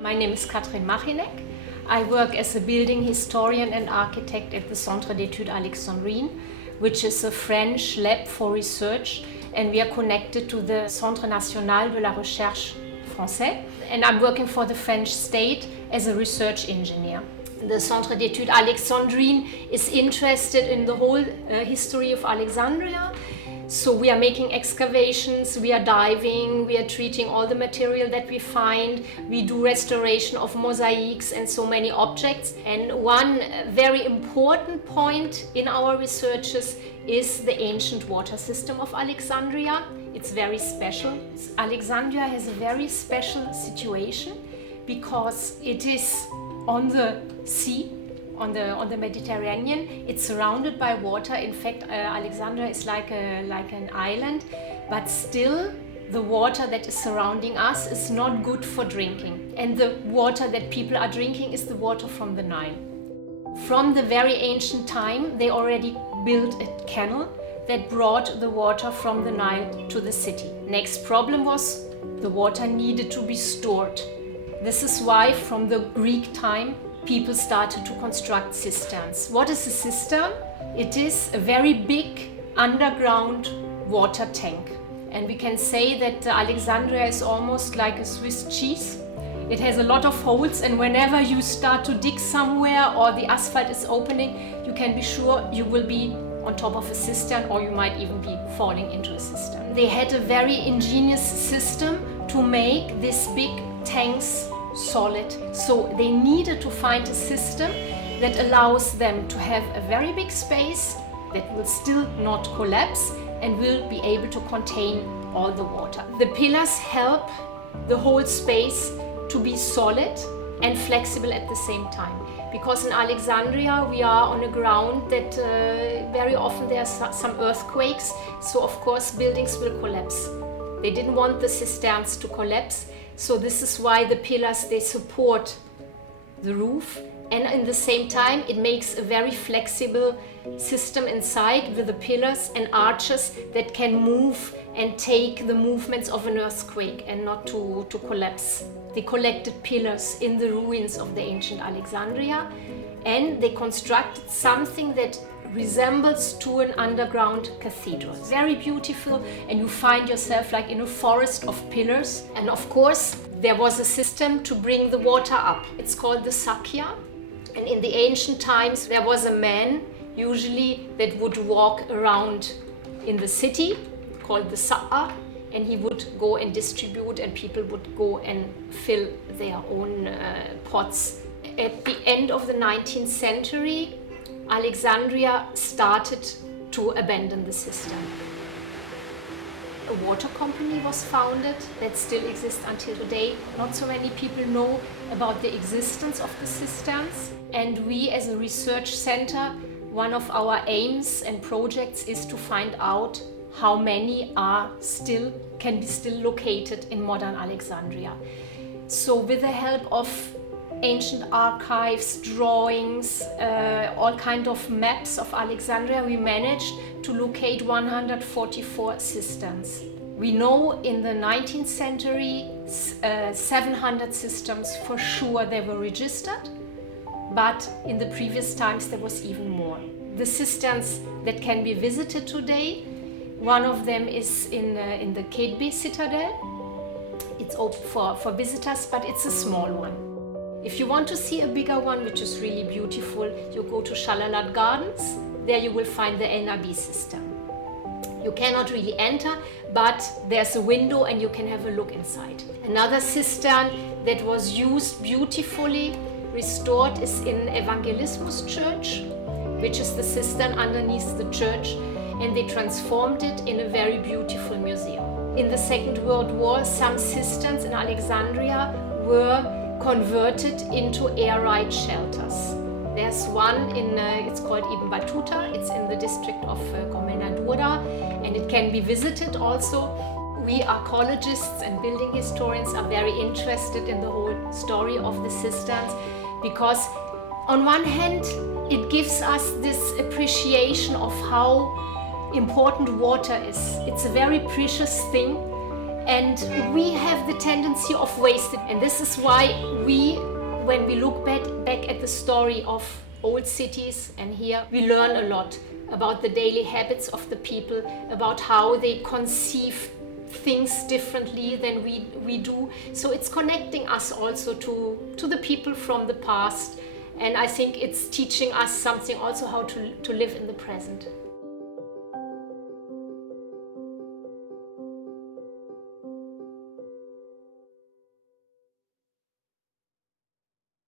My name is Kathrin Machinek. I work as a building historian and architect at the Centre d'Études Alexandrines, which is a French lab for research, and we are connected to the Centre National de la Recherche Français. And I'm working for the French state as a research engineer. The Centre d'Études Alexandrines is interested in the whole history of Alexandria. So we are making excavations, we are diving, we are treating all the material that we find, we do restoration of mosaics and so many objects. And one very important point in our researches is the ancient water system of Alexandria. It's very special. Alexandria has a very special situation because it is on the sea, on the Mediterranean. It's surrounded by water. In fact, Alexandria is like an island, but still the water that is surrounding us is not good for drinking. And the water that people are drinking is the water from the Nile. From the very ancient time, they already built a canal that brought the water from the Nile to the city. Next problem was the water needed to be stored. This is why from the Greek time, people started to construct cisterns. What is a cistern? It is a very big underground water tank. And we can say that Alexandria is almost like a Swiss cheese. It has a lot of holes, and whenever you start to dig somewhere or the asphalt is opening, you can be sure you will be on top of a cistern, or you might even be falling into a cistern. They had a very ingenious system to make these big tanks solid. So they needed to find a system that allows them to have a very big space that will still not collapse and will be able to contain all the water. The pillars help the whole space to be solid and flexible at the same time. Because in Alexandria we are on a ground that very often there are some earthquakes, so of course buildings will collapse. They didn't want the cisterns to collapse. So this is why the pillars, they support the roof, and at the same time it makes a very flexible system inside with the pillars and arches that can move and take the movements of an earthquake and not to collapse. They collected pillars in the ruins of the ancient Alexandria, and they constructed something that resembles to an underground cathedral. Very beautiful, and you find yourself like in a forest of pillars. And of course, there was a system to bring the water up. It's called the sakya. And in the ancient times, there was a man, usually, that would walk around in the city, called the sa'a, and he would go and distribute, and people would go and fill their own pots. At the end of the 19th century, Alexandria started to abandon the system. A water company was founded that still exists until today. Not so many people know about the existence of the cisterns. And we as a research center, one of our aims and projects is to find out how many can be still located in modern Alexandria. So with the help of ancient archives, drawings, all kind of maps of Alexandria, we managed to locate 144 cisterns. We know in the 19th century 700 cisterns for sure they were registered, but in the previous times there was even more. The cisterns that can be visited today, one of them is in the Kathrin citadel. It's open for visitors, but it's a small one. If you want to see a bigger one, which is really beautiful, you go to Shalalat Gardens. There you will find the El Nabi cistern. You cannot really enter, but there's a window and you can have a look inside. Another cistern that was used beautifully, restored, is in Evangelismus Church, which is the cistern underneath the church, and they transformed it in a very beautiful museum. In the Second World War, some cisterns in Alexandria were converted into Airride shelters. There's one it's called Ibn Battuta. It's in the district of Comenadura, and it can be visited also. We archaeologists and building historians are very interested in the whole story of the cisterns because on one hand it gives us this appreciation of how important water is. It's a very precious thing, And we have the tendency of wasting. And this is why when we look back at the story of old cities, and here we learn a lot about the daily habits of the people, about how they conceive things differently than we do. So it's connecting us also to the people from the past. And I think it's teaching us something also how to live in the present.